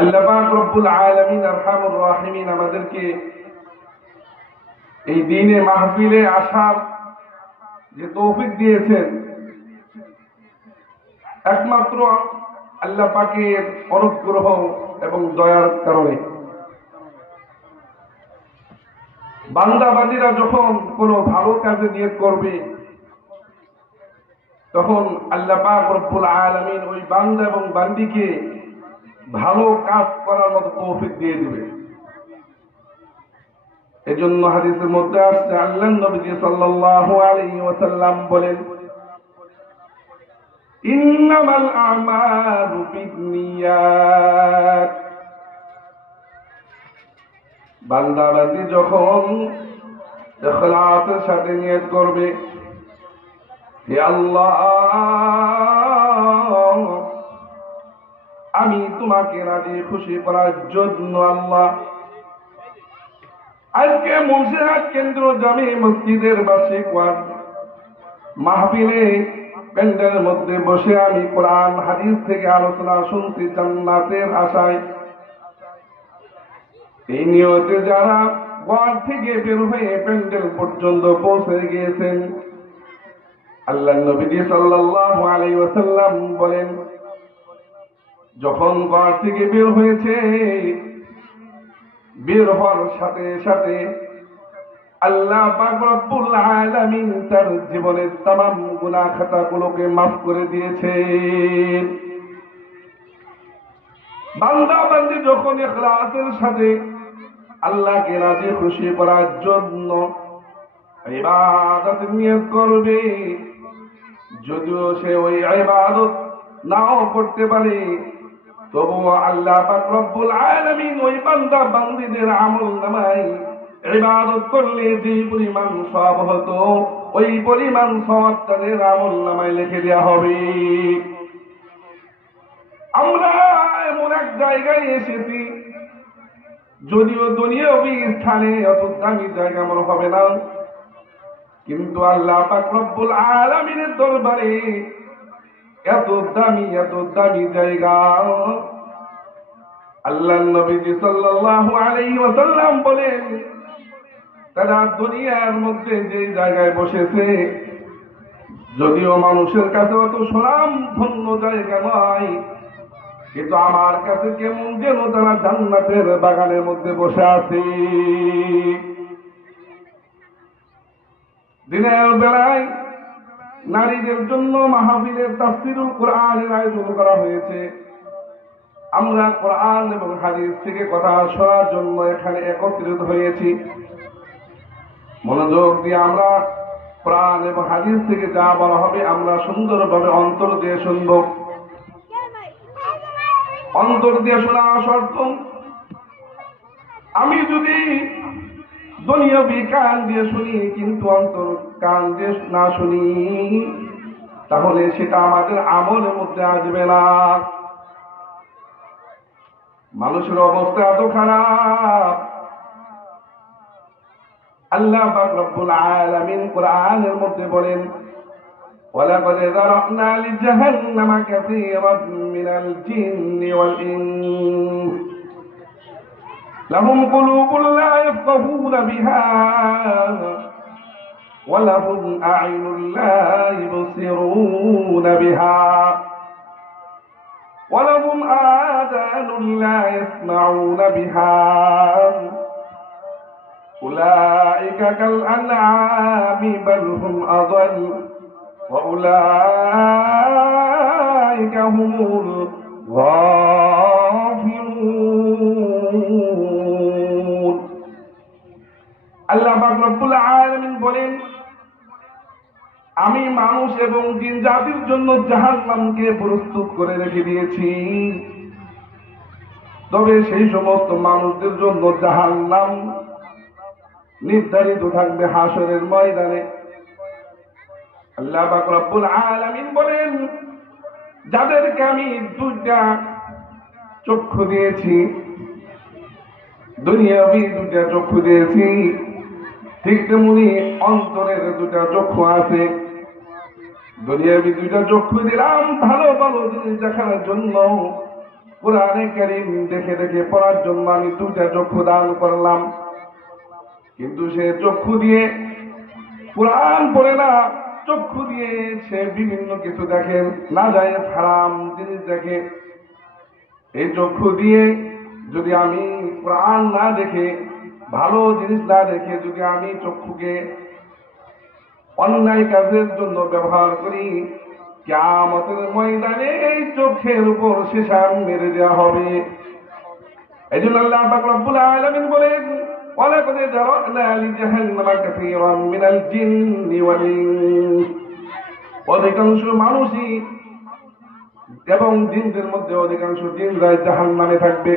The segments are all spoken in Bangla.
আল্লাহ পাক রব্বুল আলামিন আরহামুর রাহিমিন আমাদেরকে এই দিনে মাহফিলে আসার যে তৌফিক দিয়েছেন একমাত্র আল্লাহ পাকের অনুগ্রহ এবং দয়ার কারণে। বান্দাবাদীরা যখন কোনো ভালো কাজে নিয়ত করবে তখন আল্লাহ পাক রব্বুল আলামিন ওই বান্দা এবং বান্দীকে ভালো কাজ করার মতো তৌফিক দিয়ে দিবে। এজন্য হাদিসের মধ্যে আসছে আল্লাহর নবী সাল্লাল্লাহু আলাইহি ওয়াসাল্লাম বলেন, ইন্নামাল আমালু বিন্নিয়াত। বান্দা বান্দী যখন ইখলাসের সাথে নিয়ত করবে, হে আল্লাহ আমি তোমাকে রাজি খুশি করার জন্য আল্লাহ আজকে মুন্সিরহাট কেন্দ্র জামে মসজিদের বার্ষিক ওয়াজ মাহফিলে প্যান্ডেলের মধ্যে বসে আমি কোরআন হাদিস থেকে আলোচনা শুনছি জান্নাতের আশায়। এই নিয়তে যারা ওয়াজ থেকে বের হয়ে প্যান্ডেল পর্যন্ত পৌঁছে গিয়েছেন, আল্লাহ নবী সাল্লাল্লাহু আলাইহি ওয়াসাল্লাম বলেন, যখন ঘর থেকে বের হয়েছে বের হওয়ার সাথে সাথে আল্লাহ পাক রব্বুল আলামিন তার জীবনের तमाम গুনাহ খাতাগুলোকে মাফ করে দিয়েছেন। বান্দা বান্দী যখন ইখলাসের সাথে আল্লাহকে রাজি খুশি করার জন্য ইবাদত নিয়ত করবে, যদিও সে ওই ইবাদত নাও করতে পারে, তবুও আল্লাহ পাক রব্বুল আলামিন ওই বান্দা বান্দীদের আমলনামায় ইবাদত করলে যে পরিমাণ সওয়াব হতো ওই পরিমাণ সওয়াব তাদের আমলনামায় লিখে দেওয়া হবে। আমরা এমন এক জায়গায় এসেছি, যদিও দুনিয়াবি স্থানে অত দামি জায়গা মনে হবে না, কিন্তু আল্লাহ পাক রব্বুল আলামিনের দরবারে এত দামি জায়গা। আল্লাহর নবী সাল্লাল্লাহু আলাইহি ওয়াসাল্লাম বলেন, তারা দুনিয়ার মধ্যে যে জায়গায় বসেছে, যদিও মানুষের কাছে অত সুনাম ধন্য জায়গা নয়, কিন্তু আমার কাছে কেমন যেন তারা জান্নাতের বাগানের মধ্যে বসে আছে। দিনের বেলায় নারীদের জন্য মাহফিলের তাফসীরুল কোরআনের আয়োজন করা হয়েছে। আমরা কোরআন এবং হাদিস থেকে কথা শোনার জন্য এখানে একত্রিত হয়েছি। মনোযোগ দিয়ে আমরা কোরআন এবং হাদিস থেকে যা বলা হবে আমরা সুন্দরভাবে অন্তর দিয়ে শুনব। অন্তর দিয়ে শোনা শর্ত, আমি যদি দুনিয়াবি কান দিয়ে শুনি কিন্তু অন্তর কান দিয়ে না শুনি, তাহলে সেটা আমাদের আমলের মধ্যে আসবে না। মানুষের অবস্থা এত খারাপ, আল্লাহ পাক রব্বুল আলামিন কোরআনের মধ্যে বলেন, ওয়ালাকাদ যারানা লিজাহান্নামা কাসীরান মিনাল জিন্নি ওয়াল ইনস লাহুম কুলুবুন লা ইয়াফকাহুনা বিহা ওয়া লাহুম আ'ইনুন লা ইবসিরুনা বিহা ওয়া লাহুম আযানুন লা ইয়াসমাউনা বিহা উলাইকা কাল আনআমি বাল হুম আযাল ওয়া উলাইকা হুমুল গাফিলুন। আল্লাহ পাক রব্বুল আলামিন বলেন, আমি মানুষ এবং জিন জাতির জন্য জাহান্নামকে প্রস্তুত করে রেখে দিয়েছি, তবে সেই সমস্ত মানুষদের জন্য জাহান্নাম নির্ধারিত থাকবে হাসরের ময়দানে। আল্লাহ পাক রব্বুল আলামিন বলেন, যাদেরকে আমি দুইটা চক্ষু দিয়েছি, দুনিয়াবি দুইটা চক্ষু দিয়েছি, ঠিক তেমনি অন্তরের দুইটা চক্ষু আছে। দুনিয়াবি দুইটা চক্ষু দিলাম ভালো ভালো জিনিস দেখার জন্য, কোরআনে কারীম দেখে দেখে পড়ার জন্য আমি দুইটা চক্ষু দান করলাম, কিন্তু সে চক্ষু দিয়ে কোরআন পড়ে না, চক্ষু দিয়ে সে বিভিন্ন কিছু দেখে, না যায় হারাম জিনিস দেখে। এই চক্ষু দিয়ে যদি আমি কোরআন না দেখে, ভালো জিনিস না দেখে, যদি আমি চক্ষুকে অন্যায় কাজের জন্য ব্যবহার করি, কিয়ামতের ময়দানে এই চোখের উপর হিসাব মেরে দেওয়া হবে। এই জন্য আল্লাহ পাক রব্বুল আলামিন বলেন, ওয়ালাকাদ যারানা লিজাহান্নামা কাসীরাম মিনাল জিন্নি ওয়াল ইনস, অধিকাংশ মানুষই এবং জিনদের মধ্যে অধিকাংশ জিনরা জাহান্নামে থাকবে।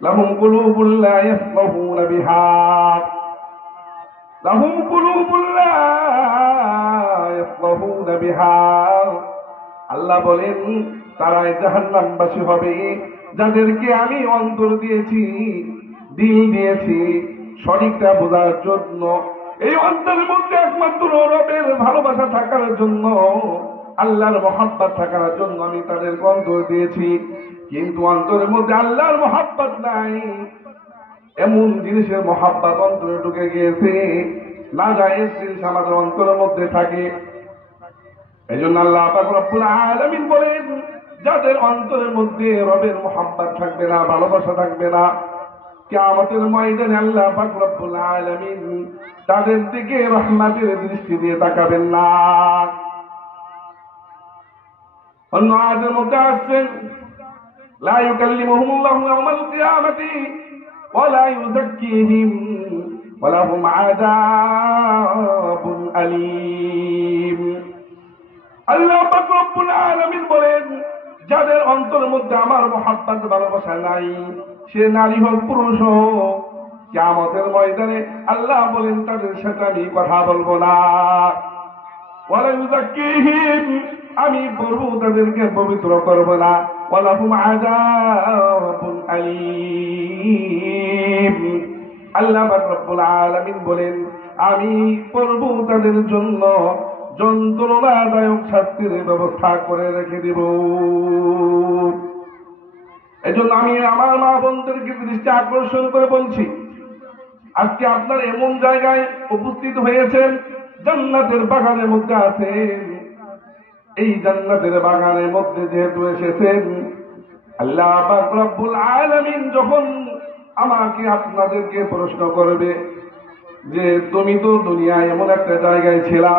লাহুম কুলুবুল লা ইয়াফকাহুনা বিহা, লাহুম কুলুবুল লা ইয়াফকাহুনা বিহা। আল্লাহ বলেন তারা জাহান্নামবাসী হবে যাদেরকে আমি অন্তর দিয়েছি, দিল দিয়েছি সঠিকটা বোঝার জন্য। এই অন্তরের মধ্যে একমাত্র রবের ভালোবাসা থাকার জন্য, আল্লাহর মহাব্বত থাকার জন্য আমি তাদের অন্তর দিয়েছি। কিন্তু অন্তরের মধ্যে আল্লাহর মহাব্বত নাই, এমন জিনিসের মহাব্বত অন্তরে ঢুকে গিয়েছে, না জায়েজ জিনিস আমাদের অন্তরের মধ্যে থাকে। এই জন্য আল্লাহ পাক রব্বুল আলামিন বলেন, যাদের অন্তরের মধ্যে রবের মহাব্বত থাকবে না, ভালোবাসা থাকবে না, কিয়ামতের ময়দানে আল্লাহ পাক রব্বুল আলামিন তাদের দিকে রহমতের দৃষ্টি দিয়ে তাকাবেন না। অন্য আয়াতের মধ্যে আসছে, লা ইউকাল্লিমুহুমুল্লাহু ইয়াওমাল কিয়ামাতি ওয়া লা ইউযাক্কিহিম ওয়া লাহুম আযাবুন আলীম। আল্লাহ পাক রব্বুল আলামিন বলেন, যাদের অন্তরের মধ্যে আমার মহাব্বত ভালোবাসা নাই, সে নারী হোক পুরুষ হোক, কিয়ামতের ময়দানে আল্লাহ বলেন তাদের সাথে আমি কথা বলবো না। ওয়ালা ইউযাক্কিহিম, আমি প্রভু তাদেরকে পবিত্র করব না। ওয়ালাহুম আযাবুন আলীম। আল্লাহ পাক রব্বুল আলামিন বলেন, আমি প্রভু তাদের জন্য যন্ত্রণাদায়ক শাস্তির ব্যবস্থা করে রেখে দেব। এজন্য আমি আমার মা বোনদেরকে দৃষ্টি আকর্ষণ করে বলছি, আজকে আপনারা এমন জায়গায় উপস্থিত হয়েছেন, জান্নাতের বাগানের মধ্যে আছেন। এই জান্নাতের বাগানের মধ্যে যেহেতু এসেছেন, আল্লাহ পাক রব্বুল আলামিন যখন আমাকে আপনাদেরকে প্রশ্ন করবে যে তুমি তো দুনিয়ায় এমন একটা জায়গায় ছিলা,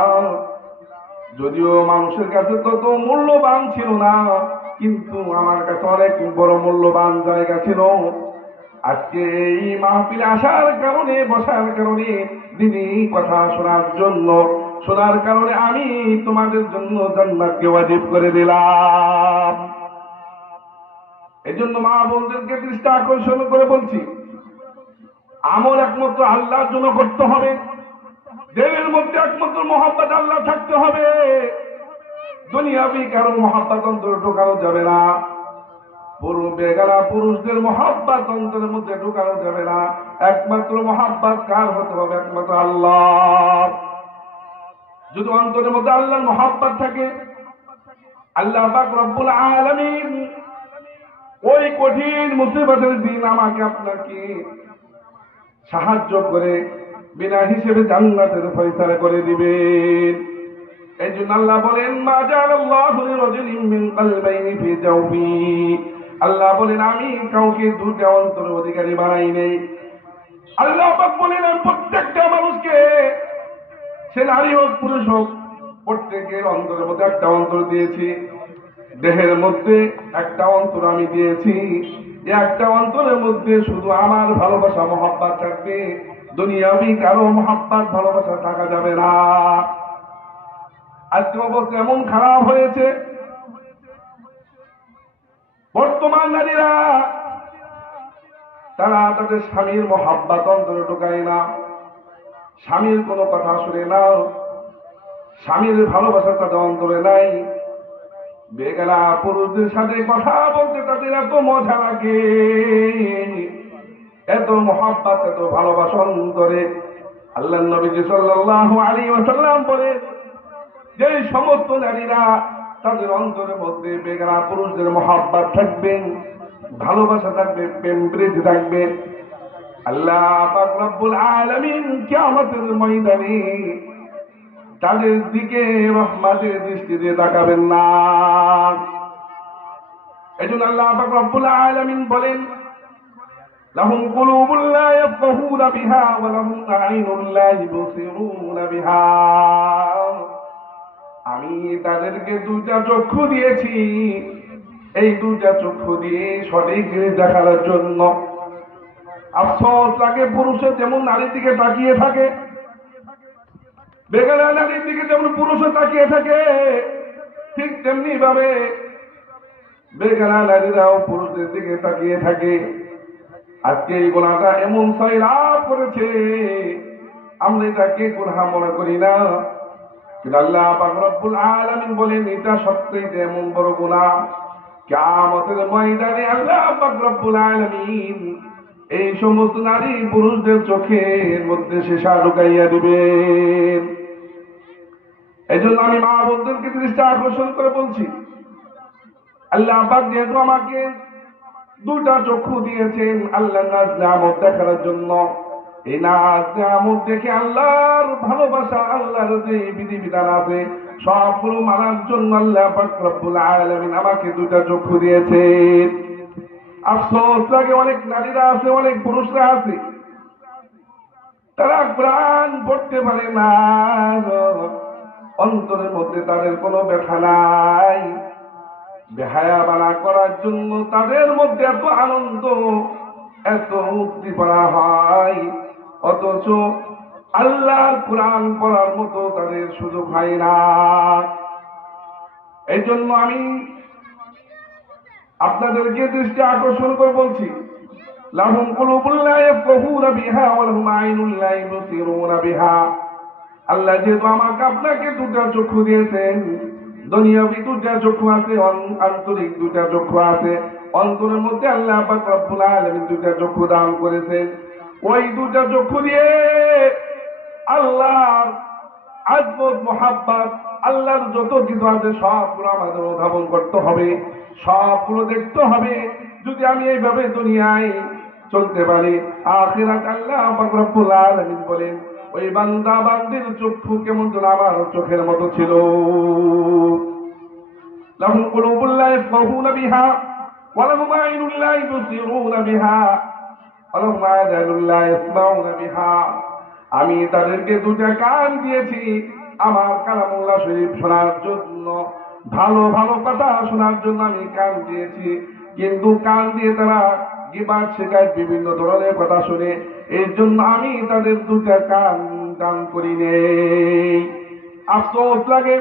যদিও মানুষের কাছে তত মূল্যবান ছিল না, কিন্তু আমার কাছে অনেক বড় মূল্যবান জায়গা ছিল। আজকে এই মাহফিলে আসার কারণে, বসার কারণে, দিনই কথা শোনার জন্য, শোনার কারণে আমি তোমাদের জন্য জান্নাতকে ওয়াজিব করে দিলাম। এই জন্য মা বোনদেরকে দৃষ্টি আকর্ষণ করে বলছি, আমল একমাত্র আল্লাহর জন্য করতে হবে, দিলের মধ্যে একমাত্র মহব্বত আল্লাহ থাকতে হবে। দুনিয়াবি কারো মহব্বত অন্তরে ঢোকানো যাবে না, পুরুষদের মহব্বত অন্তরের মধ্যে ঢোকানো যাবে না। একমাত্র মহব্বত কার হতে হবে? একমাত্র আল্লাহ। যদি অন্তরের মধ্যে আল্লাহর মহব্বত থাকে, আল্লাহ পাক রব্বুল আলামিন ওই কঠিন মুসিবতের দিন আমাকে আপনাকে সাহায্য করে বিনা হিসেবে জান্নাতের ফয়সালা করে দিবেন। এই জন্য আল্লাহ বলেন, মা জাআলাল্লাহু লিরাজুলিন মিন কলবাইনি ফি জাওফি। আল্লাহ বলেন, আমি কাউকে দুটো অন্তরের অধিকারী বানাই নাই। আল্লাহ পাক বলেন, আমি প্রত্যেকটা মানুষকে, সে নারী হোক পুরুষ হোক, প্রত্যেকের অন্তরের মধ্যে একটা অন্তর দিয়েছি। দেহের মধ্যে একটা অন্তর আমি দিয়েছি। একটা অন্তরের মধ্যে শুধু আমার ভালোবাসা মহব্বত থাকবে, দুনিয়াবি কারো মহব্বত ভালোবাসা থাকা যাবে না। আজকে অবস্থা এমন খারাপ হয়েছে, বর্তমান নারীরা তারা তাদের স্বামীর মহব্বত অন্তরে ঢোকায় না, স্বামীর কোনো কথা শুনে না, স্বামীর ভালোবাসা তাদের অন্তরে নাই। বেগানা পুরুষদের সাথে কথা বলতে তাদের এত মজা লাগে, এত মহব্বত, এত ভালোবাসা অন্তরে। আল্লাহর নবী সাল্লাল্লাহু আলাইহি ওয়াসাল্লাম বলেন, যে সমস্ত নারীরা তাদের অন্তরের মধ্যে বেগানা পুরুষদের মহাব্বত থাকবে, ভালোবাসা থাকবে, প্রেম প্রীতি থাকবে। আল্লাহ পাক রব্বুল আলামিন কিয়ামতের ময়দানে তাদের দিকে রহমতের দৃষ্টি দিয়ে তাকাবেন না। এজন্য আল্লাহ পাক রব্বুল আলামিন বলেন, লাহুম কুলুবুন লা ইয়াফকাহুনা বিহা ওয়া লাহুম আ'ইনুন লা ইবসিরুনা বিহা। আমি তাদেরকে দুইটা চক্ষু দিয়েছি, এই দুইটা চক্ষু দিয়ে সঠিক জিনিস দেখার জন্য। আফসোস লাগে, পুরুষের যেমন নারীর দিকে তাকিয়ে থাকে, বেগানা নারীর দিকে যেমন পুরুষও তাকিয়ে থাকে, ঠিক তেমনি ভাবে বেগানা নারীরাও পুরুষদের দিকে তাকিয়ে থাকে। আজকে এই গুনাহটা এমন সয়লাভ করেছে, আমরা এটাকে গুনাহ মনে করি না, কিন্তু আল্লাহ পাক রব্বুল আলামিন বলেন এটা সত্যই এমন বড় গুনাহ। কিয়ামতের ময়দানে আল্লাহ পাক রব্বুল আলামিন এই সমস্ত নারী পুরুষদের চোখের মধ্যে সীসা ঢুকাইয়া দিবেন। এই জন্য আমি মা বোনদেরকে দৃষ্টি আকর্ষণ করে বলছি, আল্লাহ পাক যেহেতু আমাকে দুটা চক্ষু দিয়েছেন আল্লাহর নাজ নিয়ামত দেখার জন্য, এই নাজ নিয়ামত দেখে আল্লাহর ভালোবাসা, আল্লাহর যে বিধিবিধান আছে সবগুলো মানার জন্য আল্লাহ পাক রব্বুল আলামিন আমাকে দুটা চক্ষু দিয়েছেন। আফসোস লাগে, অনেক নারীরা আছে, অনেক পুরুষরা আছে, তারা কোরআন পড়তে পারে না, অন্তরের মধ্যে তাদের কোনো ব্যথা নাই। বেহায়াবানা করার জন্য তাদের মধ্যে এত আনন্দ, এত উদ্দীপনা হয়, অথচ আল্লাহর কোরআন পড়ার মতো তাদের সুযোগ হয় না। এই জন্য আমি আপনাদেরকে দৃষ্টি আকর্ষণ করে বলছি, লাহুম কুলুবুন লা ইয়াফকাহুনা বিহা ওয়া লাহুম আ'ইনুন লা ইবসিরুনা বিহা। আল্লাহ যেহেতু আমাকে আপনাকে দুটা চক্ষু দিয়েছেন, দুনিয়াবি দুটা চক্ষু আছে, আন্তরিক দুটা চক্ষু আছে, অন্তরের মধ্যে আল্লাহ পাক রব্বুল আলামিন দুটা চক্ষু দান করেছেন। ওই দুটা চক্ষু দিয়ে আল্লাহর আযমত, মুহাব্বত, আল্লাহর যত কিছু আছে সবগুলো আমাদের অনুধাবন করতে হবে, সবগুলো দেখতে হবে। যদি আমি এইভাবে দুনিয়ায় চলতে পারি, আখিরাত আল্লাহ পাক রব্বুল আলামিন বলেন ওই বান্দা বান্দির চক্ষু কেমন যেন আমার চোখের মতো ছিল। লাহুম কুলুবুন লা ইয়াফকাহুনা বিহা ওয়া লাহুম আ'ইনুন লা ইবসিরুনা বিহা ওয়া লাহুম আযানুন লা ইয়াসমাউনা বিহা। আমি তাদেরকে দুটা কান দিয়েছি আমার কালামুল্লাহ শরীফ শোনার জন্য, ভালো ভালো কথা শোনার জন্য আমি কান দিয়েছি, কিন্তু কান দিয়ে তারা গীবত শিকায়ত বিভিন্ন ধরনের কথা শুনে, এর জন্য আমি তাদের দুটা কান দান করি নেই। আফসোস লাগে,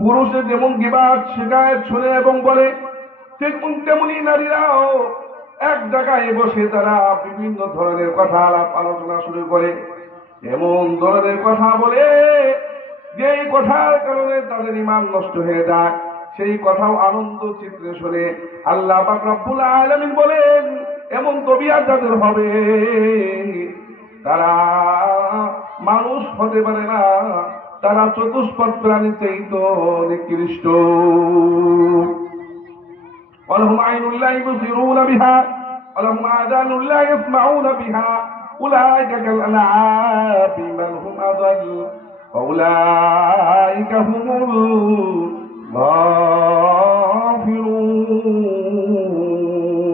পুরুষে যেমন গীবত শিকায়ত শুনে এবং বলে, ঠিক তেমনি নারীরাও এক জায়গায় বসে তারা বিভিন্ন ধরনের কথা আলাপ আলোচনা শুরু করে, এমন ধরনের কথা বলে যেই কথার কারণে তাদের ঈমান নষ্ট হয়ে যায়, সেই কথাও আনন্দ চিত্রে শুনে আল্লাহ পাক রব্বুল আলামিন বলেন এমন তবিয়ত যাদের হবে তারা মানুষ হতে পারে না, তারা চতুষ্পদ প্রাণী চাইতো নিকৃষ্ট। ওয়ালাহুম আইনুন লা ইবসিরুনা বিহা ওয়ালাহুম আযানুন লা ইয়াসমাউনা বিহা উলাইকা কাল আনআমি বাল হুম আযাল ওয়া উলাইকা হুমুল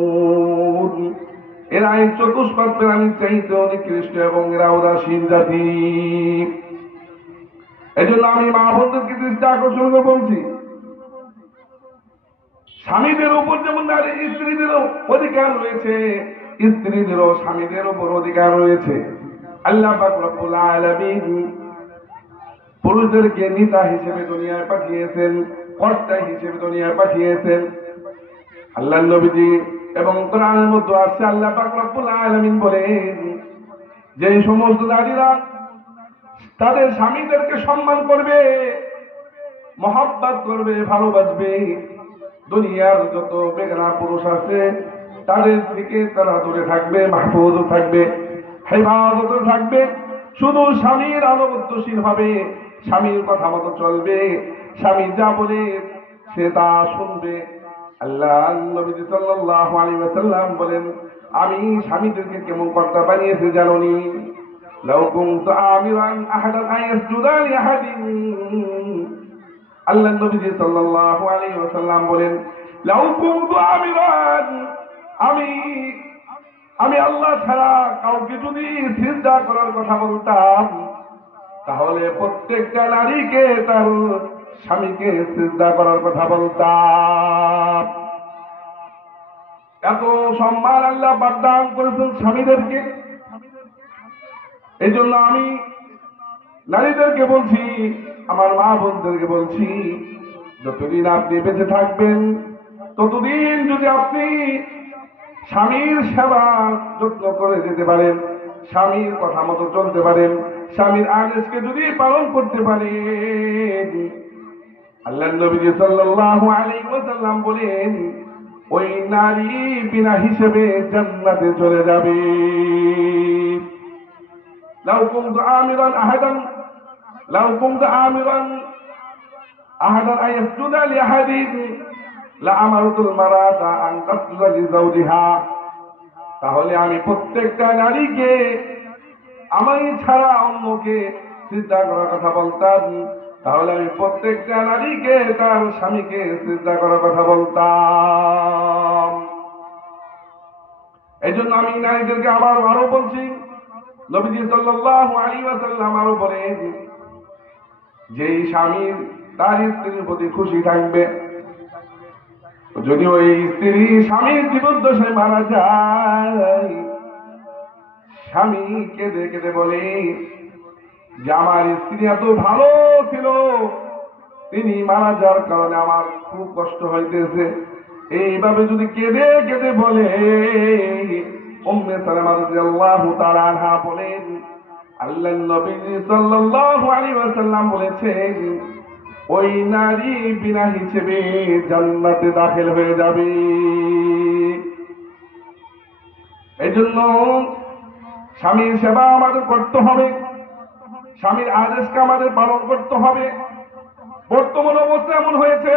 গাফিরুন। এরা এই চতুষ্পদ প্রাণী চাইতে নিকৃষ্ট এবং এরা উদাসীন জাতি। এই জন্য আমি মা বোনদেরকে দৃষ্টি আকর্ষণ করে বলছি, স্বামীদের উপর যেমন নারী স্ত্রীদেরও অধিকার রয়েছে, স্ত্রীদেরও স্বামীদের উপর অধিকার রয়েছে। আল্লাহ পাক রব্বুল আলামিন পুরুষদেরকে নেতা হিসেবে দুনিয়ায় পাঠিয়েছেন, কর্তা হিসেবে দুনিয়ায় পাঠিয়েছেন। আল্লাহর নবীজি এবং কোরআনের মধ্যে আছে আল্লাহ পাক রব্বুল আলামিন বলেন যে সমস্ত নারীরা তাদের স্বামীদেরকে সম্মান করবে, মহব্বত করবে, ভালোবাসবে, দুনিয়ার যত বেগানা পুরুষ আছে তাদের থেকে তারা দূরে থাকবে, মাহফুজ থাকবে, হেফাজতে থাকবে, শুধু স্বামীর আনুগত্যশীল হবে, স্বামীর কথা মতো চলবে, স্বামী যা বলে সে তা শুনবে। আল্লাহ নবী সাল্লাল্লাহু আলাইহি ওয়াসাল্লাম বলেন, আমি স্বামীদেরকে কেমন কর্তা বানিয়েছি জানোনি? লাউ কুনতু আমিরান আহাদান আয়াসজুদা লিআহাদিন, আল্লাহ নবী সাল্লাল্লাহু আলাইহি ওয়াসাল্লাম বলেন, লাউ কুনতু আমিরান, আমি আল্লাহ ছাড়া কাউকে যদি সিজদা করার কথা বলতাম, তাহলে প্রত্যেকটা নারীকে তার স্বামীকে সিজদা করার কথা বলতাম। এত সম্মান আল্লাহ বারদান করেছেন স্বামীদেরকে। এই জন্য আমি নারীদেরকে বলছি, আমার মা বোনদেরকে বলছি, যতদিন আপনি বেঁচে থাকবেন ততদিন যদি আপনি স্বামীর সেবা যত্ন করে যেতে পারেন, স্বামীর কথা মতো চলতে পারেন, স্বামীর আদেশকে যদি পালন করতে পারেন, আল্লাহ নবী সাল্লাল্লাহু আলাইহি ওয়াসাল্লাম বলেন, ওই নারী বিনা হিসেবে জান্নাতে চলে যাবে। লাউ কুনতু আমিরান আহাদান আয়াসজুদা লিআহাদিন লাআমারতুল মারাতা আন তাসজুদা লিজাওজিহা, তাহলে আমি প্রত্যেকটা নারীকে আমি ছাড়া অন্যকে সিজদা করার কথা বলতাম, তাহলে আমি প্রত্যেকটা নারীকে তার স্বামীকে সিজদা করার কথা বলতাম। এই জন্য আমি নারীদেরকে আরো বলছি, নবীজি সাল্লাল্লাহু আলাইহি ওয়াসাল্লাম আরো বলেন, যেই স্বামীর তার স্ত্রীর প্রতি খুশি থাকবে, যদি ওই স্ত্রী স্বামীর জীবদ্দশায় মারা যায়, স্বামী কেঁদে কেঁদে বলে যে আমার স্ত্রী এত ভালো ছিল, তিনি মারা যাওয়ার কারণে আমার খুব কষ্ট হইতেছে, এইভাবে যদি কেঁদে কেঁদে বলে, উম্মে সালামা রাদিয়াল্লাহু তাআলা আনহা বলেন, আল্লাহর নবী সাল্লাল্লাহু আলাইহি ওয়াসাল্লাম বলেছেন, ওই নারী বিনা হিসেবে জান্নাতে দাখিল হয়ে যাবে। এই জন্য স্বামীর সেবা আমাদের করতে হবে, স্বামীর আদেশকে আমাদের পালন করতে হবে। বর্তমান অবস্থা এমন হয়েছে,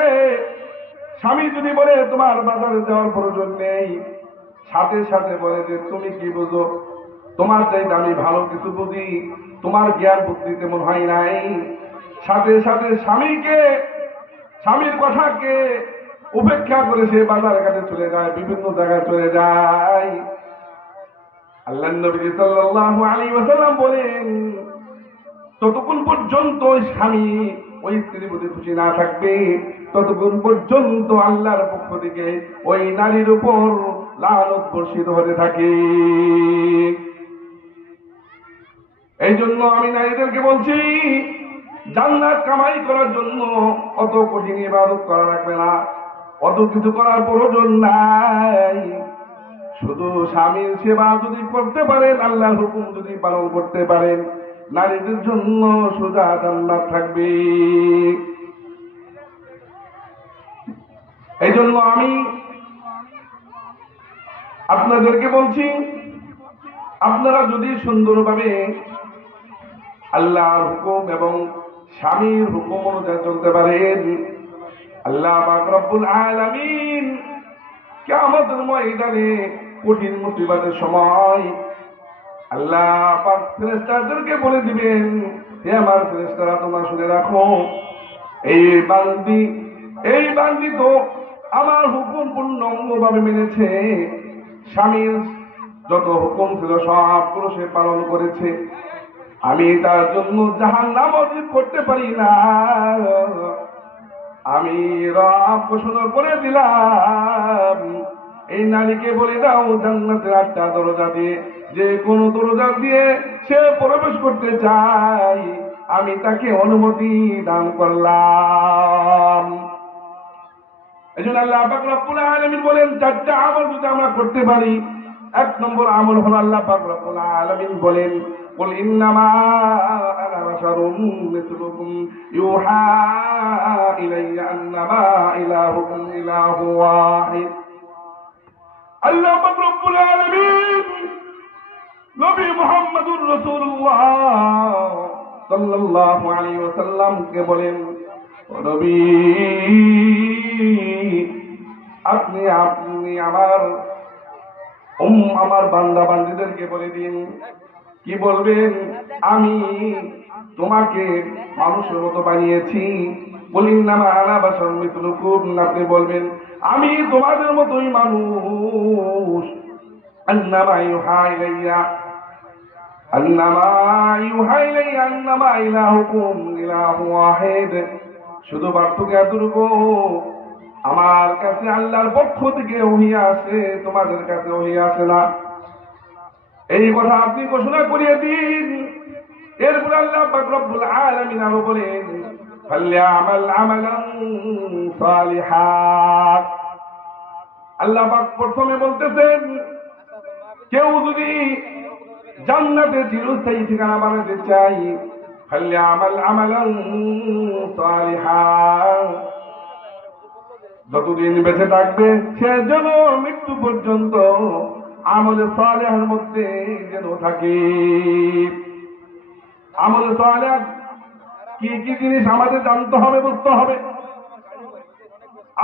স্বামী যদি বলে তোমার বাজারে যাওয়ার প্রয়োজন নেই, সাথে সাথে বলে যে তুমি কি বুঝো, তোমার চাইতে আমি ভালো কিছু বুঝি, তোমার জ্ঞান বুদ্ধি তেমন হয় নাই। সাথে সাথে স্বামীর কথাকে উপেক্ষা করে সে বাজার ঘাটে চলে যায়, বিভিন্ন জায়গায় চলে যায়। আল্লাহ নবী সাল্লাল্লাহু আলাইহি ওয়াসাল্লাম বলেন, ততক্ষণ পর্যন্ত স্বামী ওই স্ত্রীর প্রতি খুশি না থাকবে, ততক্ষণ পর্যন্ত আল্লাহর পক্ষ থেকে ওই নারীর উপর লানত বর্ষিত হতে থাকে। এই জন্য আমি নারীদেরকে বলছি, জান্নাত কামাই করার জন্য অত কঠিন ইবাদত করা লাগবে না, অত কিছু করার প্রয়োজন নাই। শুধু স্বামীর সেবা যদি করতে পারেন, আল্লাহর হুকুম যদি পালন করতে পারেন, নারীদের জন্য সোজা জান্নাত থাকবে। এই জন্য আমি আপনাদেরকে বলছি, আপনারা যদি সুন্দরভাবে আল্লাহর হুকুম এবং স্বামীর হুকুম অনুযায়ী চলতে পারেন, আল্লাহ পাক রব্বুল আলামিন কিয়ামতের ময়দানে কঠিন মুসিবতের সময় আল্লাহ পাক ফেরেশতাদেরকে বলে দিবেন, হে আমার ফেরেশতারা, তোমরা শুনে রাখো, এই বান্দি তো আমার হুকুম পূর্ণাঙ্গভাবে মেনেছে, স্বামীর যত হুকুম ছিল সবগুলো সে পালন করেছে, আমি তার জন্য জাহান্নাম অর্জন করতে পারি না। আমি রব ঘোষণা করে দিলাম, এই নারীকে বলে দাও জান্নাতের 8টা দরজা দিয়ে যে কোনো দরজা দিয়ে সে প্রবেশ করতে চায়, আমি তাকে অনুমতি দান করলাম। এই জন্য আল্লাহ পাক রব্বুল আলামিন বলেন, 4টা আমল যদি আমরা করতে পারি, 1 নম্বর আমল হলো আল্লাহ পাক রব্বুল আলামিন বলেন, কুল ইন্নামা আনা বাশারুম মিসলুকুম ইউহা ইলাইয়া আন্নামা ইলাহুকুম ইলাহু ওয়াহিদ। আল্লাহ পাক রব্বুল আলামিন নবী মুহাম্মদুর রাসূলুল্লাহ সাল্লাল্লাহু আলাইহি ওয়াসাল্লামকে বলেন, ও নবী, আপনি আপনি আমার বান্দা বান্দীদেরকে বলে দিন। কি বলবেন? আমি তোমাকে মানুষের মতো বানিয়েছি। বলিন নামা আনা বাসার মিথলুকুম, আপনি বলবেন আমি তোমাদের মতোই মানুষ। আন্নামা ইউহা ইলাইয়া আন্নামা ইউহা ইলাইয়া আন্নামা ইলাহুকুম ইলাহু ওয়াহিদ। শুধু পার্থক্য এতটুকু, আমার কাছে আল্লাহর পক্ষ থেকে ওহী আসে, তোমাদের কাছে ওহী আসে না। এই কথা আপনি ঘোষণা করিয়ে দিন। এরপরে আল্লাহ পাক রব্বুল আলামিন আরো বলেন, ফালইআমাল আমালান সালিহা। আল্লাহ পাক প্রথমে বলতেছেন, কেউ যদি জান্নাতে চিরস্থায়ী ঠিকানা বানাতে চাই, ফালইআমাল আমালান সালিহা, যতদিন বেঁচে থাকবে সে যেন মৃত্যু পর্যন্ত আমলে সালেহের মধ্যে যেন থাকে। আমলে সালেহ কি কি জিনিস আমাদের জানতে হবে, বুঝতে হবে।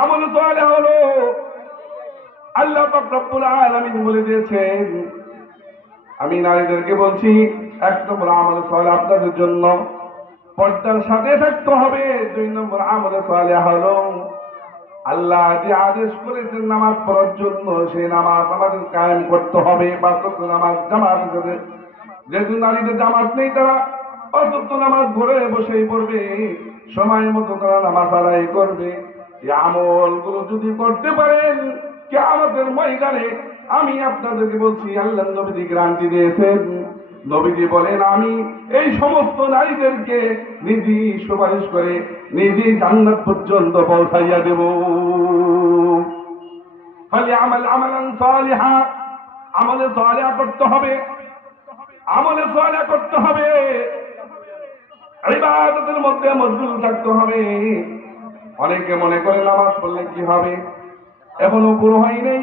আমলে সালেহ হলো আল্লাহ পাক রব্বুল আলামিন বলে দিয়েছেন, আমি নারীদেরকে বলছি, এক নম্বর আমলে সালেহ আপনাদের জন্য পর্দার সাথে থাকতে হবে। 2 নম্বর আমলে সালেহ হলো আল্লাহ যে আদেশ করেছেন নামাজ পড়ার জন্য, সেই নামাজ আমাদের কায়েম করতে হবে। 5 ওয়াক্ত নামাজ জামাতের সাথে। যেহেতু নারীদের জামাত নেই, তারা 5 ওয়াক্ত নামাজ ঘরে বসেই পড়বে, সময় মতো তারা নামাজ আদায় করবে। এই আমলগুলো যদি করতে পারেন, কিয়ামতের ময়দানে আমি আপনাদেরকে বলছি, আল্লাহ নবীজি গ্যারান্টি দিয়েছেন। নবীজি বলেন, আমি এই সমস্ত নারীদেরকে নিজেই সুপারিশ করে নিজেই জান্নাত পর্যন্ত পৌঁছাইয়া দেব। ফালইআমাল আমালান সালিহা, আমলে সালেহ করতে হবে, আমলে সালেহ করতে হবে, ইবাদতের মধ্যে মশগুল থাকতে হবে। অনেকে মনে করে নামাজ পড়লে কি হবে, এখনো পুরো হয় নাই,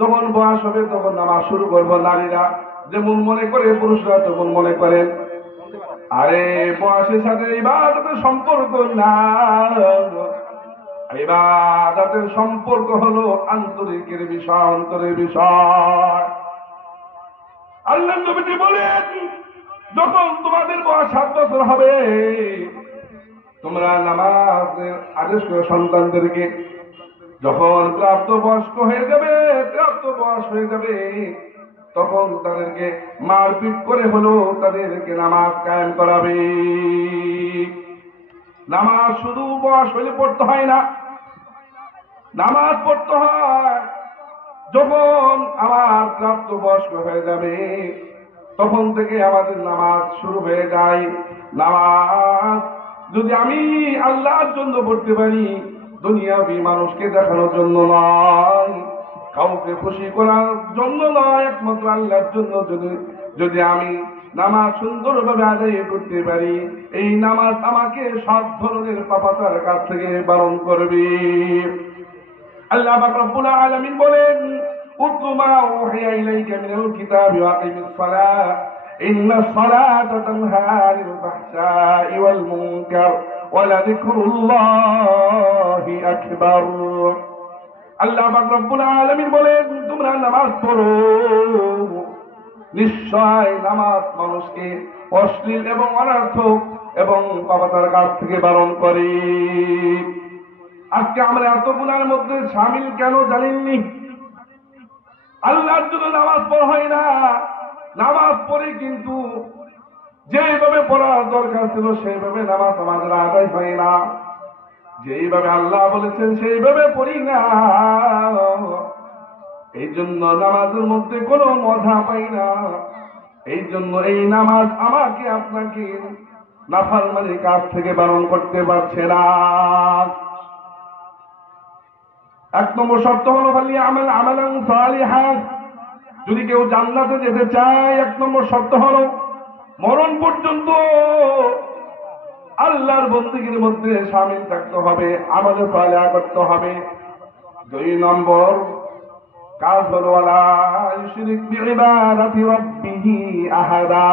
যখন বয়স হবে তখন নামাজ শুরু করবো। নারীরা যেমন মনে করে, পুরুষরা তেমন মনে করেন। আরে বয়সের সাথে ইবাদতের সম্পর্ক না, ইবাদতের সম্পর্ক হলো আন্তরিকের বিষয়, অন্তরের বিষয়। আল্লাহ নবীজি বলেন, যখন তোমাদের বয়স 7 বছর হবে, তোমরা নামাজের আদেশ করে সন্তানদেরকে। যখন প্রাপ্ত বয়স্ক হয়ে যাবে, প্রাপ্ত বয়স হয়ে যাবে, তখন তাদেরকে মারপিট করে হলো তাদেরকে নামাজ কায়েম করাবে। নামাজ শুধু বয়স হলে পড়তে হয় না, নামাজ পড়তে হয় যখন আমার প্রাপ্ত বয়স্ক হয়ে যাবে, তখন থেকে আমাদের নামাজ শুরু হয়ে যায়। নামাজ যদি আমি আল্লাহর জন্য পড়তে পারি, দুনিয়াবি মানুষকে দেখানোর জন্য নয়, কাউকে খুশি করার জন্য নয়, একমাত্র আল্লাহর জন্য যদি আমি নামাজ সুন্দরভাবে আদায় করতে পারি, এই নামাজ আমাকে সব ধরনের পাপাচার কাছ থেকে বারণ করবে। আল্লাহ পাক রব্বুল আলামিন বলেন, উতলু মা উহিয়া ইলাইকা মিনাল কিতাবি ওয়া আকিমিস সালাহ ইন্নাস সালাতা তানহা আনিল ফাহশাই ওয়াল মুনকার ওয়া লাযিকরুল্লাহি আকবার। আল্লাহ পাক রব্বুল আলামিন বলেন, তোমরা নামাজ পড়ো, নিশ্চয় নামাজ মানুষকে অশ্লীল এবং অনর্থক এবং পাপাচার কাছ থেকে বারণ করে। আজকে আমরা এত গুনার মধ্যে শামিল কেন জানেননি? আল্লাহর জন্য নামাজ পড়া হয় না, নামাজ পড়ে কিন্তু যেভাবে পড়ার দরকার ছিল সেইভাবে নামাজ আমাদের আদায় হয় না। যেইভাবে আল্লাহ বলেছেন সেইভাবে পড়ি না, এই জন্য নামাজের মধ্যে কোনো মজা পাই না। এই জন্য এই নামাজ আমাকে আপনাকে নাফরমানির কাজ থেকে বারণ করতে পারছে না। 1 নম্বর শর্ত হলো ফালইআমাল আমালান সালিহা। যদি কেউ জান্নাতে যেতে চায়, 1 নম্বর শর্ত হলো মরণ পর্যন্ত আল্লাহর বন্দেগীর মধ্যে শামিল থাকতে হবে, আমলে সালেহ করতে হবে। 2 নম্বর কাজ হলো ওয়ালা ইউশরিক বিইবাদাতি রাব্বিহি আহাদা।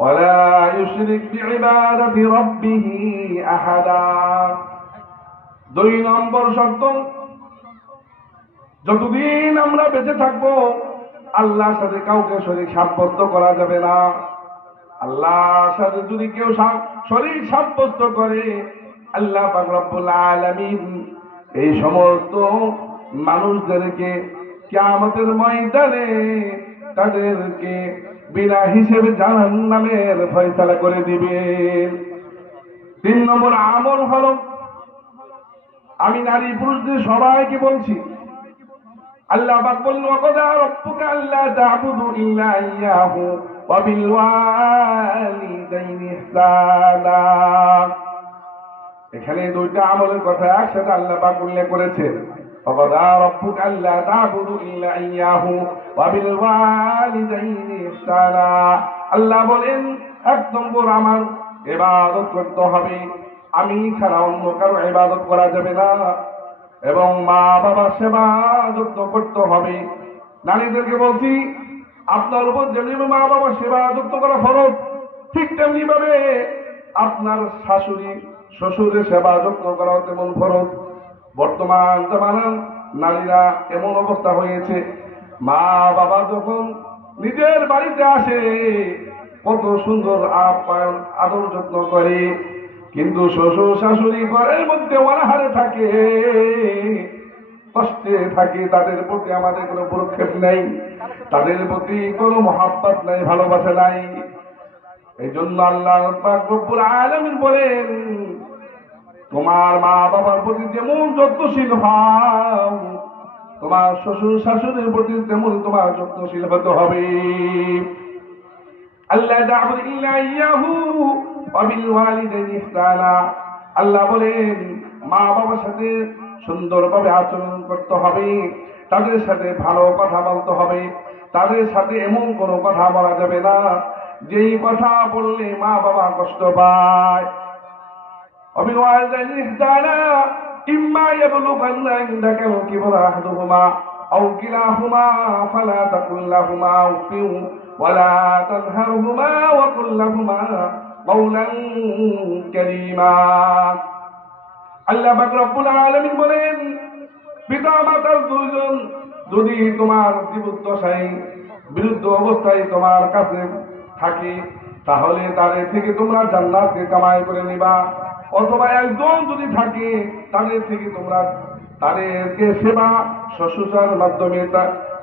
ولا يشرك بعبادة ربه أحدا। 2 নম্বর শর্ত, যতদিন আমরা বেঁচে থাকবো আল্লাহর সাথে কাউকে শরীক সাব্যস্ত করা যাবে না। আল্লাহর সাথে যদি কেউ শরীক সাব্যস্ত করে, আল্লাহ পাক রব্বুল আলামিন এই সমস্ত মানুষদেরকে কিয়ামতের ময়দানে তাদেরকে বিনা হিসেবে জাহান্নামের ফয়সালা করে দিবেন। 3 নম্বর আমল হলো, আমি নারী পুরুষদের সবাইকে বলছি, আল্লাহ পাক বললেন ওয়াকাদা রাব্বুকা আল্লা তা'বুদু ইল্লা ইয়্যাহু ওয়া বিল ওয়ালিদাইনি ইহসানা। এখানে 2টা আমলের কথা একসাথে আল্লাহ পাক উল্লেখ করেছেন। ওয়াকাদা রাব্বুকা আল্লা তা'বুদু ইল্লা ইয়্যাহু ওয়া বিল ওয়ালিদাইনি ইহসানা। আল্লাহ বলেন 1 নম্বর আমার ইবাদত করতে হবে, আমি ছাড়া অন্য কারো ইবাদত করা যাবে না, এবং মা বাবার সেবা যত্ন করতে হবে। নারীদেরকে বলছি, আপনার উপর যেমনি মা বাবার সেবা যত্ন করা ফরজ, ঠিক তেমনি ভাবে আপনার শাশুড়ি শ্বশুরের সেবা যত্ন করা তেমন ফরজ। বর্তমান জামানার নারীরা এমন অবস্থা হয়েছে, মা বাবা যখন নিজের বাড়িতে আসে কত সুন্দর আপ্যায়ন আদর যত্ন করে, কিন্তু শ্বশুর শাশুড়ি ঘরের মধ্যে অনাহারে থাকে, কষ্টে থাকে, তাদের প্রতি আমাদের কোনো ভ্রুক্ষেপ নেই, তাদের প্রতি কোনো মহাব্বত নাই, ভালোবাসা নাই। এই জন্য আল্লাহ পাক রব্বুল আলামিন বলেন, তোমার মা বাবার প্রতি যেমন যত্নশীল হও, তোমার শ্বশুর শাশুড়ির প্রতি তেমন তোমার যত্নশীল হতে হবে। আল্লাহ তা'বুদু ইল্লা ইয়্যাহু ওয়া বিল ওয়ালিদাইনি ইহসানা। আল্লাহ বলেন মা বাবার সাথে সুন্দরভাবে আচরণ করতে হবে, তাদের সাথে ভালো কথা বলতে হবে, তাদের সাথে এমন কোনো কথা বলা যাবে না যেই কথা বললে মা বাবা কষ্ট পায়। ওয়া বিল ওয়ালিদাইনি ইহসানা ইম্মা ইয়াবলুগান্না ইনদাকা কিবরা আহাদুহুমা আও কিলাহুমা ফালা তাকুল লাহুমা উফিউ ওয়ালা তানহারহুমা ওয়া কুল লাহুমা কাওলান কারীমা। আল্লাহ পাক রব্বুল আলামিন বলেন, পিতা মাতার দুইজন যদি তোমার জীবদ্দশায় বিরুদ্ধ অবস্থায় তোমার কাছে থাকে, তাহলে তাদের থেকে তোমরা জান্নাতকে কামাই করে নিবা। অথবা একজন যদি থাকে, তাদের থেকে তোমরা তাদেরকে সেবা শুশ্রূষার মাধ্যমে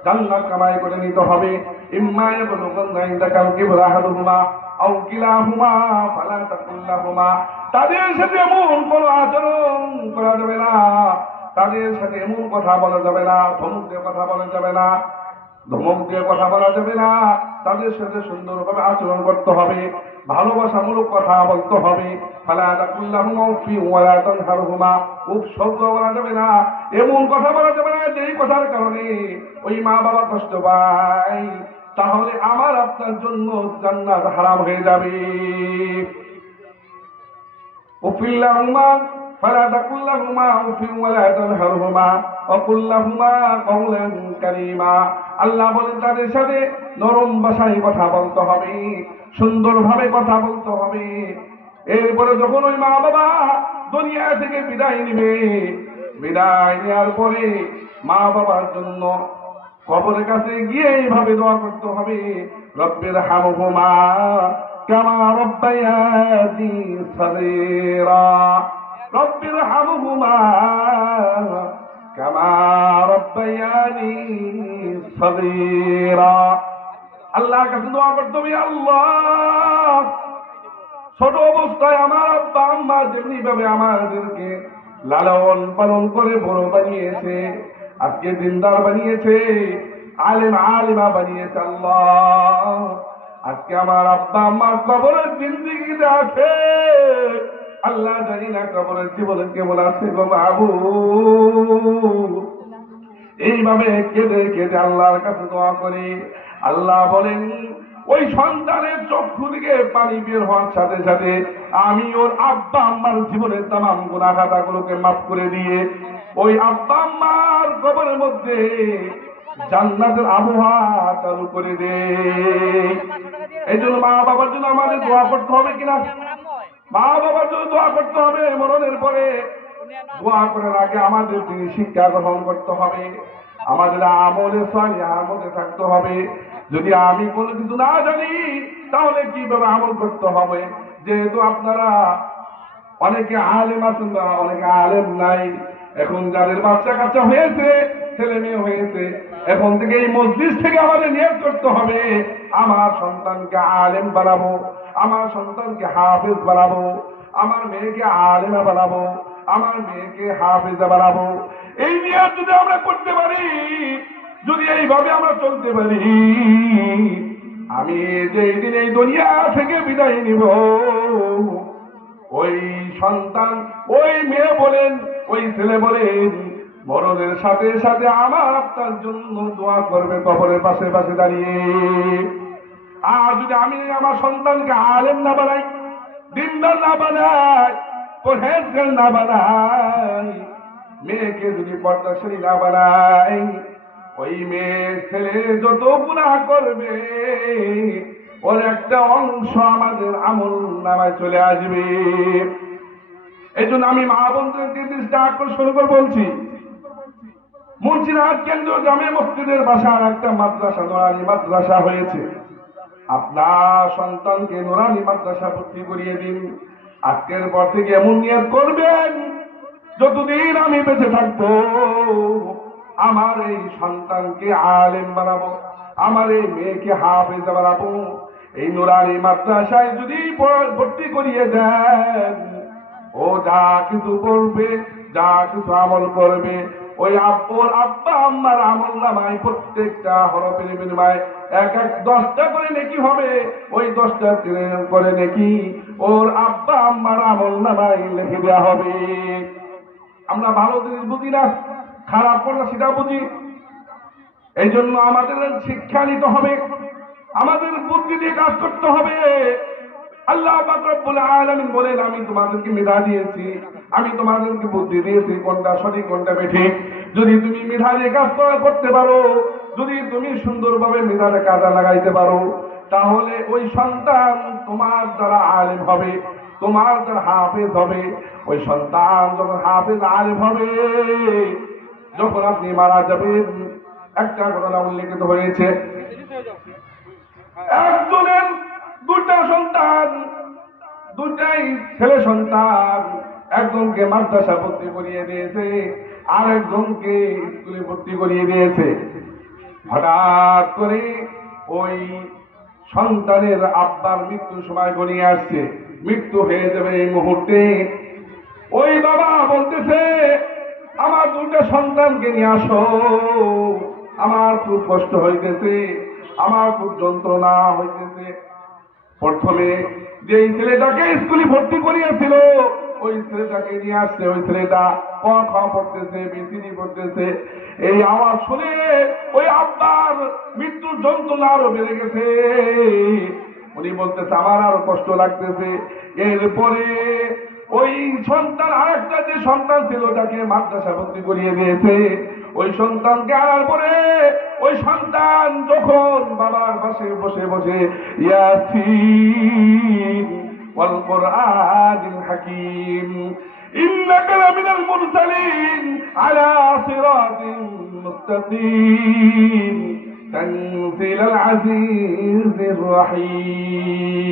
জান্নাত কামাই করে নিতে হবে। ইম্মা ইয়াবলুগান্না ইনদাকা কিবরা আহাদুহুমা আও কিলাহুমা ফালা তাকুল লাহুমা। তাদের সাথে এমন কোনো আচরণ করা যাবে না, তাদের সাথে এমন কথা বলা যাবে না, ধমক দিয়ে কথা বলা যাবে না, ধমক দিয়ে কথা বলা যাবে না, তাদের সাথে সুন্দরভাবে আচরণ করতে হবে, ভালোবাসামূলক কথা বলতে হবে। ফালা তাকুল লাহুমা উফি ওয়ালা তানহারহুমা, উফ শব্দ বলা যাবে না, এমন কথা বলা যাবে না যেই কথার কারণে ওই মা বাবা কষ্ট পায়, তাহলে আমার আপনার জন্য জান্নাত হারাম হয়ে যাবে। উফিল লাহুমা ফালা তাকুল লাহুমা উফি ওয়ালা তানহারহুমা ওয়া কুল লাহুমা কাওলান কারীমা। আল্লাহ বলেন তাদের সাথে নরম ভাষায় কথা বলতে হবে, সুন্দরভাবে কথা বলতে হবে। এরপরে যখন ওই মা বাবা দুনিয়া থেকে বিদায় নিবে, বিদায় নেওয়ার পরে মা বাবার জন্য কবরের কাছে গিয়ে এইভাবে দোয়া করতে হবে, রব্বির হামহুমা কামা রাব্বায়ানি সগীরা, রব্বির হামহুমা কামা রাব্বায়ানি সগীরা। আল্লাহর কাছে দোয়া করতে হবে, আল্লাহ ছোট অবস্থায় আমার আব্বা আম্মা যেমনি ভাবে আমাদেরকে লালন পালন করে বড় বানিয়েছে, আজকে দিনদার বানিয়েছে, আলেম আলিমা বানিয়েছে, আল্লাহ আজকে আমার আব্বা আম্মার কবরের জিন্দেগিতে আছে, আল্লাহ জানি না কবরের জীবনে কেমন আছে গো বাবু। এইভাবে কেঁদে কেঁদে আল্লাহর কাছে দোয়া করি। আল্লাহ বলেন ওই সন্তানের চক্ষু থেকে পানি বের হওয়ার সাথে সাথে আমি ওর আব্বা আম্মার জীবনের তামাম গুনাহ খাতাগুলোকে মাফ করে দিয়ে ওই আব্বা আম্মার কবরের মধ্যে জান্নাতের আবহাওয়া চালু করে দেই। এই জন্য মা বাবার জন্য আমাদের দোয়া করতে হবে কিনা? মা বাবার জন্য দোয়া করতে হবে। মরণের পরে দোয়া করার আগে আমাদের তিনি শিক্ষা গ্রহণ করতে হবে, আমাদের আমলে সালিহার মধ্যে থাকতে হবে। যদি আমি কোনো কিছু না জানি তাহলে কিভাবে আমল করতে হবে? যেহেতু আপনারা অনেকে আলেম আছেন না, অনেকে আলেম নাই। এখন যাদের বাচ্চা কাচ্চা হয়েছে, ছেলে মেয়ে হয়েছে, এখন থেকে এই মজলিস থেকে আমাদের নিয়ত করতে হবে, আমার সন্তানকে আলেম বানাবো, আমার সন্তানকে হাফেজ বানাবো, আমার মেয়েকে আলেমা বানাবো, আমার মেয়েকে হাফেজা বানাবো। এই নিয়ত যদি আমরা করতে পারি, যদি এইভাবে আমরা চলতে পারি, আমি যেই দিন এই দুনিয়া থেকে বিদায় নিব, ওই সন্তান, ওই মেয়ে বলেন, ওই ছেলে বলেন, মরণের সাথে সাথে আমার আপনার জন্য দোয়া করবে কবরের পাশে পাশে দাঁড়িয়ে। আর যদি আমি আমার সন্তানকে আলেম না বানাই, দিনদার না বানাই, পরহেজগার না বানাই, মেয়েকে যদি পর্দাশালী না বানাই, ওই মেয়ে ছেলে যত গুনাহ করবে ওর একটা অংশ আমাদের আমল নামায় চলে আসবে। এই জন্য আমি মা বোনদেরকে দৃষ্টি আকর্ষণ করে বলছি, মুন্সিরহাট কেন্দ্র জামে মসজিদের বাসার একটা মাদ্রাসা, নুরানি মাদ্রাসা হয়েছে। আপনার সন্তানকে নুরানি মাদ্রাসা ভর্তি করিয়ে দিন। আজকের পর থেকে এমন নিয়ত করবেন, যতদিন আমি বেঁচে থাকবো আমার এই সন্তানকে আলেম বানাবো, আমার এই মেয়েকে হাফেজ বানাবো। এই নুরানি মাদ্রাসায় যদি ভর্তি করিয়ে দেন, ও যা কিছু করবে, যা কিছু আমল করবে, ওই ওর আব্বা আম্মার আমল নামায় প্রত্যেকটা হরফের বিনিময়ে এক 10টা করে নেকি হবে। ওই 10টা করে নেকি ওর আব্বা আম্মার আমল নামায় লিখে দেওয়া হবে। আমরা ভালো জিনিস বুঝি না, খারাপ করলে সেটা বুঝি। এই জন্য আমাদের শিক্ষা নিতে হবে, আমাদের বুদ্ধি দিয়ে কাজ করতে হবে। আল্লাহ পাক রব্বুল আলামিন বলেন, আমি তোমাদেরকে মেধা দিয়েছি, আমি তোমাদেরকে বুদ্ধি দিয়েছি, কোনটা সঠিক কোনটা বেঠিক। যদি তুমি মেধা দিয়ে কাজ করতে পারো, যদি তুমি সুন্দরভাবে মেধাটা কাজে লাগাইতে পারো, তাহলে ওই সন্তান তোমার দ্বারা আলেম হবে, তোমার দ্বারা হাফেজ হবে। ওই সন্তান যখন হাফেজ আলেম হবে, যখন আপনি মারা যাবেন, একটা ঘটনা উল্লেখিত হয়েছে, একজনের দুটা সন্তান, দুটাই ছেলে সন্তান, একজনকে মাদ্রাসা ভর্তি করিয়ে দিয়েছে, আর একজনকে স্কুলে ভর্তি করিয়ে দিয়েছে। হঠাৎ করে ওই সন্তানের আব্বার মৃত্যুর সময় গড়িয়ে আসছে, মৃত্যু হয়ে যাবে এই মুহূর্তে। ওই বাবা বলতেছে, আমার দুটা সন্তানকে নিয়ে আসো, আমার খুব কষ্ট হইতেছে, আমার খুব যন্ত্রণা হইতেছে। প্রথমে যে ছেলেটাকে স্কুলে ভর্তি করিয়েছিল, ওই ছেলেটাকে নিয়ে আসছে। ওই ছেলেটা ক খ পড়তেছে, বিসিডি পড়তেছে। এই আওয়াজ শুনে ওই আব্বার মৃত্যুর যন্ত্রণা আরো বেড়ে গেছে। উনি বলতেছে, আমার আরো কষ্ট লাগতেছে। এরপরে ওই সন্তান, আরেকটা যে সন্তান ছিল তাকে মাদ্রাসা ভর্তি করিয়ে দিয়েছে। ওই সন্তানকে আনার পরে ওই সন্তান যখন বাবার পাশে বসে বসে ইয়াসিন ওয়াল কুরআনিল হাকীম ইন্নাকা লামিনাল মুরসালিন আলা সিরাতিন মুস্তাকিম তানজিলাল আজিজির রহিম।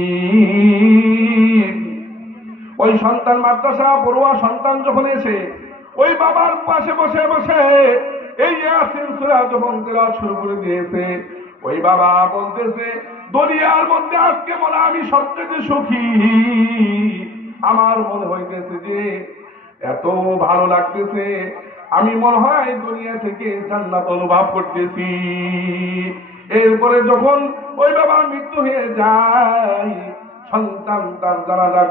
ওই সন্তান মাদ্রাসা পড়ুয়া সন্তান যখন এসে ওই বাবার পাশে বসে বসে এই ইয়াসিন সূরা যখন তেলাওয়াত শুরু করে দিয়েছে, ওই বাবা বলতেছে, দুনিয়ার মধ্যে আজকে মনে আমি সবচেয়ে সুখী। আমার মনে হইতেছে যে এত ভালো লাগতেছে, আমি মনে হয় দুনিয়া থেকে জান্নাত অনুভব করতেছি। এরপরে যখন ওই বাবার মৃত্যু হয়ে যায়, সন্তান তার জানাজা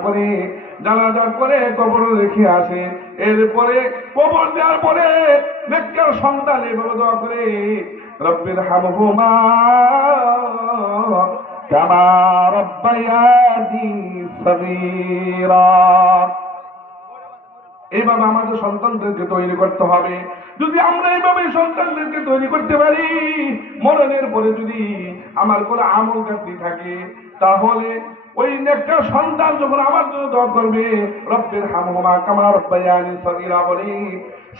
করে কবরে রেখে আসে। এরপরে কবর দেওয়ার পরে নেককার সন্তান এভাবে দোয়া করে, রব্বির হামহুমা কামা রাব্বায়ানি সগীরা। এইভাবে আমাদের সন্তানদেরকে তৈরি করতে হবে। যদি আমরা এইভাবে সন্তানদেরকে তৈরি করতে পারি, মরণের পরে যদি আমার কোনো আমল ঘাটতি থাকে, তাহলে ওই নেককার সন্তান যখন আমার জন্য দোয়া করবে, রব্বির হামহুমা কামা রাব্বায়ানি সগীরা বলি,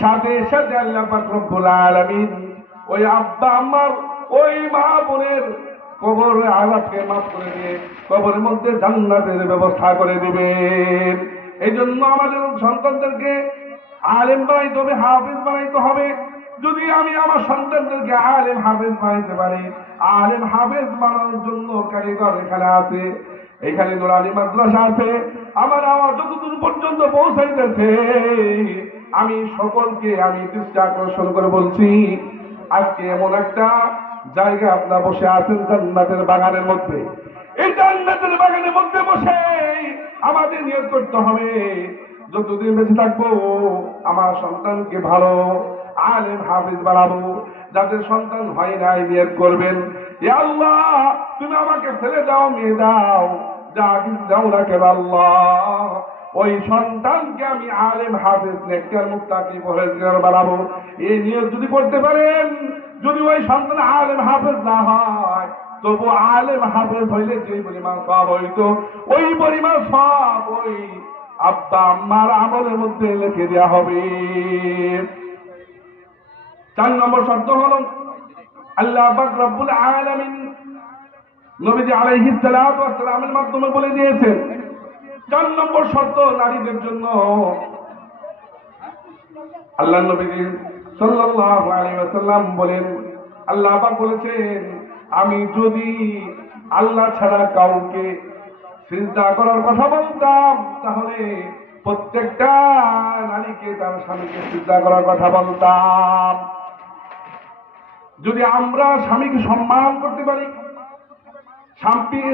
সাথে সাথে আল্লাহ পাক রব্বুল আলামিন ওই আব্বা আম্মার ওই মা বোনের কবর আযাবকে মাফ করে দিয়ে কবরের মধ্যে জান্নাতের ব্যবস্থা করে দিবেন। এই জন্য আমাদের সন্তানদেরকে আলেম বানাইতে হবে, হাফেজ বানাইতে হবে। যদি আমি আমার সন্তানদেরকে আলেম হাফেজ বানাইতে পারি, আলেম হাফেজ বানানোর জন্য কারিগর এখানে আছে, এখানে নুরানি মাদ্রাসা আছে। আমার আওয়াজ যতদূর পর্যন্ত পৌঁছাইতেছে, আমি সকলকে আমি দৃষ্টি আকর্ষণ করে বলছি, আজকে এমন একটা জায়গা আপনারা বসে আছেন জান্নাতের বাগানের মধ্যে। এই জান্নাতের বাগানের মধ্যে বসে আমাদের নিয়ত করতে হবে, যতদিন বেঁচে থাকবো আমার সন্তানকে ভালো আলেম হাফিজ বানাবো। যাদের সন্তান হয় নাই নিয়ত করবেন, এ আল্লাহ তুমি আমাকে ছেলে দাও, মেয়ে দাও, যা কিছু দাও না কেন আল্লাহ, ওই সন্তানকে আমি আলেম হাফিজ নেককার মুত্তাকি পরহেজগার বানাবো। এই নিয়ত যদি করতে পারেন, যদি ওই সন্তান আলেম হাফেজ না হয়, তবু আলেম হাফেজ হইলে যে পরিমাণ সওয়াব হইতো, ওই পরিমাণ সওয়াব ওই আব্বা আম্মার আমলের মধ্যে লিখে দেওয়া হবে। 4 নম্বর শর্ত হলো আল্লাহ পাক রব্বুল আলামিন নবীজি আলাইহিস সালাতু ওয়াস সালামের মাধ্যমে বলে দিয়েছেন। 4 নম্বর শর্ত নারীদের জন্য আল্লাহ নবীজি সাল্লাল্লাহু আলাইহি ওয়াসাল্লাম বলেন, আল্লাহ পাক বলেছেন, আমি যদি আল্লাহ ছাড়া কাউকে চিন্তা করার কথা বলতাম, তাহলে প্রত্যেকটা নারীকে তার স্বামীকে চিন্তা করার কথা বলতাম। যদি আমরা স্বামীকে সম্মান করতে পারি,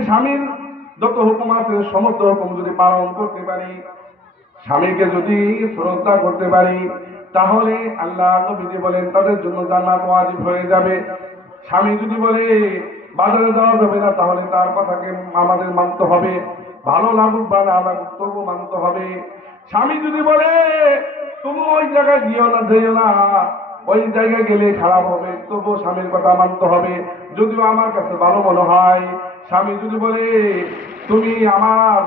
স্বামীর যত হুকুম আছে সমস্ত হুকুম যদি পালন করতে পারি, স্বামীকে যদি শ্রদ্ধা করতে পারি, তাহলে আল্লাহ নবীজি বলেন তাদের জন্য জান্নাত ওয়াজিব হয়ে যাবে। স্বামী যদি বলে বাজারে যাওয়া যাবে না, তাহলে তার কথাকে আমাদের মানতে হবে, ভালো লাগুক বা না লাগুক তবু মানতে হবে। স্বামী যদি বলে তুমি ওই জায়গায় গিয়েও না, যেও না, ওই জায়গায় গেলে খারাপ হবে, তবু স্বামীর কথা মানতে হবে, যদিও আমার কাছে ভালো মনে হয়। স্বামী যদি বলে তুমি আমার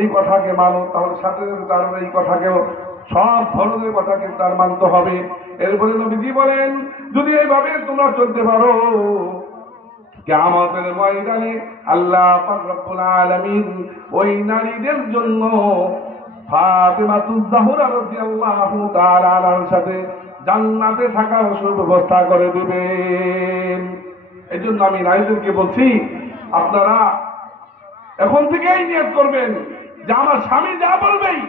এই কথাকে মানো, তাহলে সাথে তার এই কথাকেও, সব ধরনের কথাকে তার মানতে হবে। এরপরে নবীজি বলেন, যদি এইভাবে তোমরা চলতে পারো, কিয়ামতের ময়দানে আল্লাহ পাক রব্বুল আলামিন ওই নারীদের জন্য ফাতিমাতুজ জাহরা রাদিয়াল্লাহু তাআলা আনহার সাথে জান্নাতে থাকার সুব্যবস্থা করে দিবেন। এই জন্য আমি নারীদেরকে বলছি, আপনারা এখন থেকেই নিয়ত করবেন যে আমার স্বামী যা বলবেই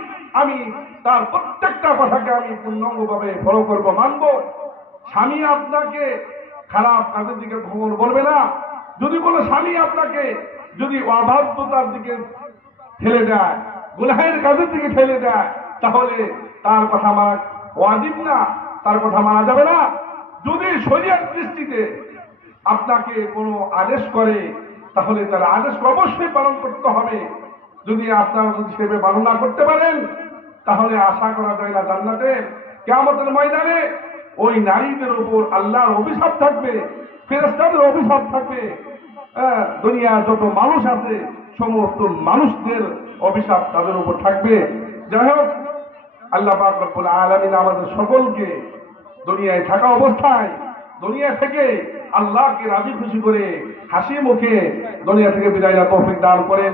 আমি তার প্রত্যেকটা কথাকে আমি পূর্ণাঙ্গভাবে ফলো করবো, মানবো। স্বামী আপনাকে খারাপ কাজের দিকে খবর বলবে না। যদি কোনো স্বামী আপনাকে যদি অবাধ্যতার দিকে ঠেলে দেয়, গুনাহের কাজের দিকে ঠেলে দেয়, তাহলে তার কথা মানা ওয়াজিব না, তার কথা মানা যাবে না। যদি শরীয়ত দৃষ্টিতে আপনাকে কোনো আদেশ করে, তাহলে তার আদেশকে অবশ্যই পালন করতে হবে। যদি আপনারা যদি সেভাবে পালন না করতে পারেন, তাহলে আশা করা যায় না জান্নাতে কিয়ামতের ময়দানে ওই নারীদের উপর আল্লাহর অভিশাপ থাকবে, ফেরেশতাদের অভিশাপ থাকবে। দুনিয়ার যত মানুষ আছে সমস্ত মানুষদের অভিশাপ তাদের উপর থাকবে। যাই হোক, আল্লাহ পাক রব্বুল আলামিন আমাদের সকলকে দুনিয়ায় থাকা অবস্থায় দুনিয়া থেকে আল্লাহকে রাজি খুশি করে হাসি মুখে দুনিয়া থেকে বিদায় তৌফিক দান করেন।